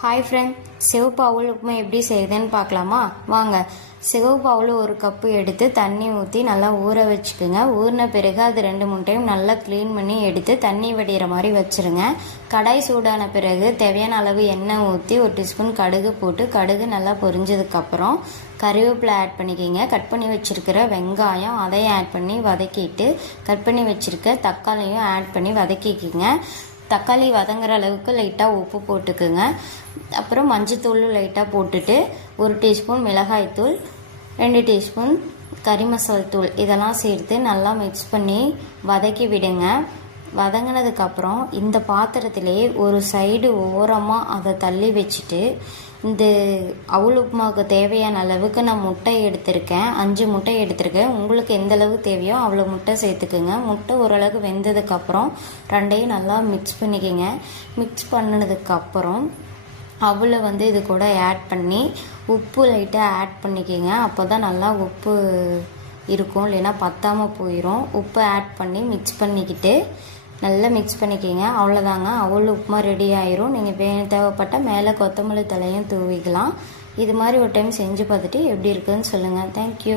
Hi friend, சிவப்பு அவுல் உப்புமா எப்படி செய்யுதுன்னு பார்க்கலாமா? வாங்க. சிவப்பு அவுல் ஒரு கப்பு எடுத்து தண்ணி ஊற்றி நல்லா ஊற வச்சுக்கோங்க. ஊறின பிறகு அது 2-3 டைம் நல்லா க்ளீன் பண்ணி எடுத்து தண்ணி வடிகிற மாதிரி வச்சுருங்க. கடாய் சூடான பிறகு தேவையான அளவு எண்ணெய் ஊற்றி 1 டீஸ்பூன் கடுகு போட்டு கடுகு நல்லா பொரிஞ்சதுக்கப்புறம் கறிவேப்பிலை ஆட் பண்ணிக்கிங்க. கட் பண்ணி வச்சுருக்கிற வெங்காயம் அதையும் ஆட் பண்ணி வதக்கிட்டு கட் பண்ணி வச்சுருக்க தக்காளியும் ஆட் பண்ணி வதக்கிக்கிங்க. தக்காளி வதங்குற அளவுக்கு லைட்டாக உப்பு போட்டுக்குங்க. அப்புறம் மஞ்சத்தூள் லைட்டாக போட்டுட்டு 1 டீஸ்பூன் மிளகாய்த்தூள், 2 டீஸ்பூன் கறி மசால் தூள் இதெல்லாம் சேர்த்து நல்லா மிக்ஸ் பண்ணி வதக்கி விடுங்க. வதங்கினதுக்கப்புறம் இந்த பாத்திரத்திலே ஒரு சைடு ஓரமாக அதை தள்ளி வச்சுட்டு இந்த அவுல் உப்புமாவுக்கு தேவையான அளவுக்கு நான் முட்டை எடுத்திருக்கேன். 5 முட்டை எடுத்திருக்கேன். உங்களுக்கு எந்த அளவு தேவையோ அவ்வளோ முட்டை சேர்த்துக்குங்க. முட்டை ஓரளவுக்கு வெந்ததுக்கப்புறம் ரெண்டையும் நல்லா மிக்ஸ் பண்ணிக்கோங்க. மிக்ஸ் பண்ணினதுக்கப்புறம் அவுளை இது கூட ஆட் பண்ணி உப்பு லைட்டாக ஆட் பண்ணிக்கோங்க. அப்போ தான் நல்லா உப்பு இருக்கும், இல்லைன்னா பத்தாமல் போயிடும். உப்பு ஆட் பண்ணி மிக்ஸ் பண்ணிக்கிட்டு நல்லா மிக்ஸ் பண்ணிக்கிங்க. அவ்வளோதாங்க, அவுல் உப்புமா ரெடி ஆயிரும். நீங்கள் தேவைப்பட்டால் மேலே கொத்தமல்லி தலையும் தூவிக்கலாம். இது மாதிரி ஒரு டைம் செஞ்சு பார்த்துட்டு எப்படி இருக்குதுன்னு சொல்லுங்கள். தேங்க்யூ.